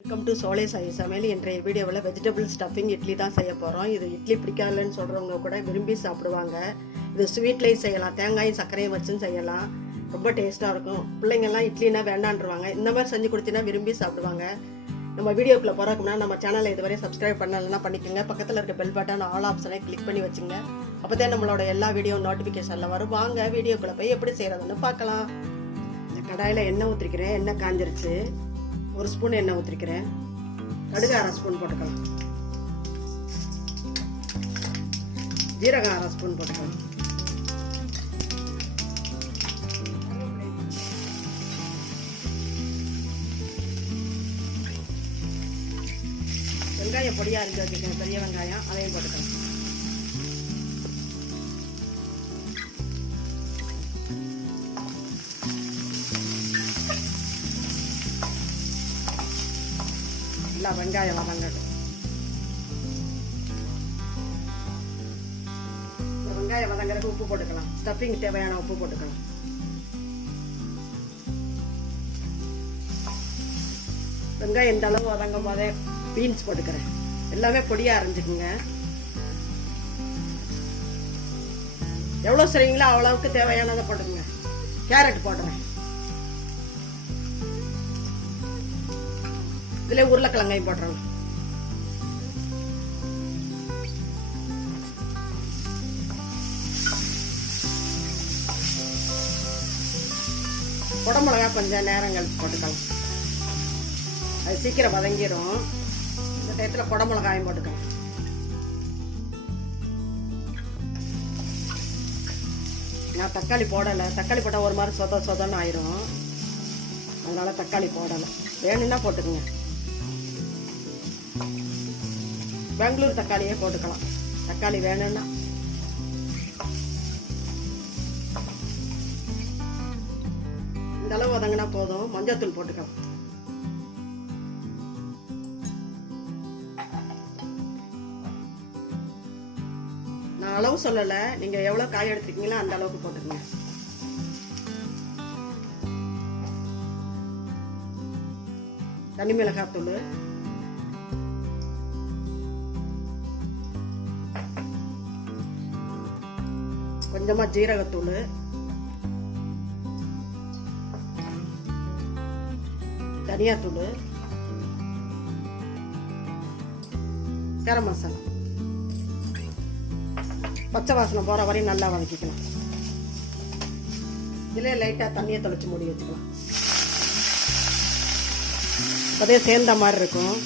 Welcome to சோலை சாய் சமையல். இன்றைய வீடியோவில் வெஜிடபிள் ஸ்டஃபிங் இட்லி தான் செய்ய போகிறோம். இது இட்லி பிடிக்காதுன்னு சொல்கிறவங்க கூட விரும்பி சாப்பிடுவாங்க. இது ஸ்வீட்லேயும் செய்யலாம், தேங்காயும் சர்க்கரையும் வச்சும் செய்யலாம். ரொம்ப டேஸ்ட்டாக இருக்கும். பிள்ளைங்கள்லாம் இட்லினா வேண்டான்றுவாங்க. இந்த மாதிரி செஞ்சு கொடுத்தீங்கன்னா விரும்பி சாப்பிடுவாங்க. நம்ம வீடியோக்குள்ளே போகிறதுக்குன்னா நம்ம சேனலை இதுவரை சப்ஸ்கிரைப் பண்ணலைன்னா பண்ணிக்கோங்க. பக்கத்தில் இருக்க பெல் பட்டன் ஆல் ஆப்ஷனை கிளிக் பண்ணி வச்சுங்க. அப்போ தான் நம்மளோட எல்லா வீடியோ நோட்டிஃபிகேஷனில் வரும். வாங்க வீடியோக்குள்ளே போய் எப்படி செய்கிறதுன்னு பார்க்கலாம். இந்த கடாயில் எண்ணெய் ஊற்றிக்கிறேன். எண்ணெய் காஞ்சிருச்சு. 1 ஸ்பூன் எண்ணெய் ஊற்றிக்கிறேன். கடுகு 1/2 ஸ்பூன் போட்டுக்கலாம். ஜீரகம் 1/2 ஸ்பூன் போட்டுக்கலாம். வெங்காயம் பொடியாக அரிஞ்சு வச்சுக்கேன், பெரிய வெங்காயம், அதையும் போட்டுக்கலாம். நல்லா வெங்காயம் வதங்கட்டும். வெங்காயம் வதங்கிறதுக்கு உப்பு போட்டுக்கலாம். ஸ்டஃபிங் தேவையான உப்பு போட்டுக்கலாம். வெங்காயம் இந்த அளவு வதங்கும் போதே பீன்ஸ் போட்டுக்கிறேன். எல்லாமே பொடியா அரைஞ்சுக்குங்க. எவ்வளவு செய்வீங்களோ அவ்வளவுக்கு தேவையானதை போட்டுக்குங்க. கேரட் போடுறேன். இதுல உருளைக்கிழங்கையும் போட்டுறோம். குடமிளகா கொஞ்சம் நேரங்கள் போட்டுக்கலாம். அது சீக்கிரம் வதங்கிடும். இந்த டயத்தில் குடமிளகாயும் போட்டுக்கலாம். நான் தக்காளி போடலை. தக்காளி போட்டால் ஒரு மாதிரி சொதன்னு ஆயிரும். அதனால தக்காளி போடலை. வேணும்னா போட்டுக்குங்க. பெங்களூர் தக்காளியே போட்டுக்கலாம். தக்காளி வேணும்னா. இந்த அளவு வதங்கினா போதும். மஞ்சத்தூள் போட்டுக்கலாம். நான் அளவு சொல்லலை. நீங்க எவ்வளவு காய் எடுத்துருக்கீங்களோ அந்த அளவுக்கு போட்டுக்கங்க. தனி மிளகாத்தூள், கொஞ்சமா ஜீரகத்தூள், தனியாத்தூள், கரம் மசாலா. பச்சை வாசனை போற வரையும் நல்லா வதக்கிக்கலாம். இதுல லைட்டா தண்ணியை தொளிச்சு மூடி வச்சுக்கலாம். அதே சேர்ந்த மாதிரி இருக்கும்.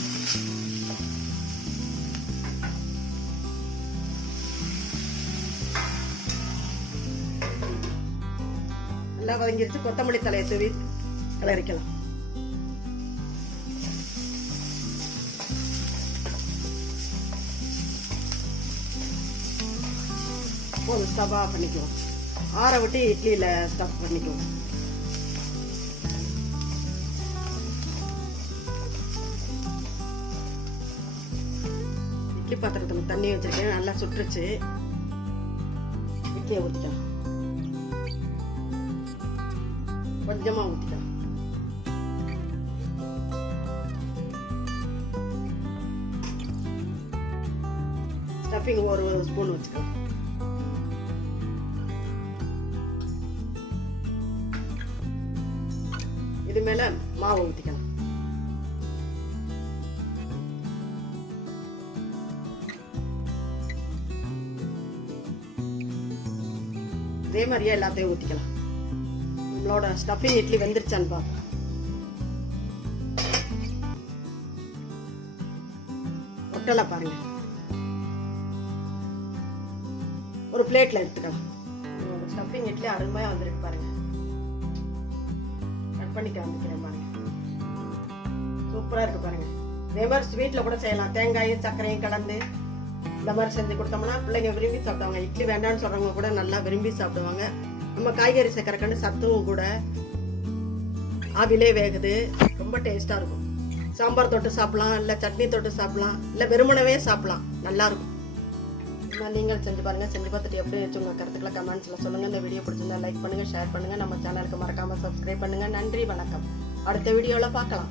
நல்லா வதங்கிருச்சு. கொத்தமல்லி தலையை தூவி கிளறிக்கலாம். ஒரு ஸ்டவ் ஆஃப் பண்ணிக்குவோம். ஆற விட்டு இட்லியில ஸ்டஃப் பண்ணிக்குவோம். இட்லி பாத்திரத்துல தண்ணி வச்சிருக்கேன். நல்லா சுட்டுருச்சு. இட்லியை ஊற்றிக்கலாம். கொஞ்சமா ஊற்றிக்கலாம். ஸ்டஃபிங் 1 ஸ்பூன் வச்சுக்கலாம். இது மேல மாவு ஊற்றிக்கலாம். இதே மாதிரியே எல்லாத்தையும் ஊற்றிக்கலாம். நம்மளோட ஸ்டஃபிங் இட்லி வெந்துருச்சான்னு பார்க்கலாம். ஒட்டலை பாருங்க. ஒரு பிளேட்ல எடுத்துக்கலாம். ஸ்டஃபிங் இட்லி அருமையா வந்துருக்கு பாருங்க. கட் பண்ணி காமிக்கிறேன் பாருங்க. சூப்பரா இருக்கு பாருங்க. இதே மாதிரி ஸ்வீட்ல கூட செய்யலாம். தேங்காயும் சர்க்கரையும் கலந்து இந்த மாதிரி செஞ்சு கொடுத்தோம்னா பிள்ளைங்க விரும்பி சாப்பிடுவாங்க. இட்லி வேண்டாம்னு சொல்றவங்க கூட நல்லா விரும்பி சாப்பிடுவாங்க. நம்ம காய்கறி சேர்க்கறக்கன்னு சத்தும் கூட. ஆவிலே வேகுது. ரொம்ப டேஸ்டா இருக்கும். சாம்பார் தொட்டு சாப்பிடலாம், இல்லை சட்னி தொட்டு சாப்பிடலாம், இல்லை வெறுமனவே சாப்பிடலாம். நல்லா இருக்கும். நீங்கள் செஞ்சு பாருங்க. செஞ்சு பார்த்துட்டு எப்படி வச்சு உங்கள் கருத்துக்களை கமெண்ட்ஸ்ல சொல்லுங்க. இந்த வீடியோ பிடிச்சிருந்தா லைக் பண்ணுங்க, ஷேர் பண்ணுங்க. நம்ம சேனலுக்கு மறக்காம சப்ஸ்கிரைப் பண்ணுங்க. நன்றி, வணக்கம். அடுத்த வீடியோவில் பார்க்கலாம்.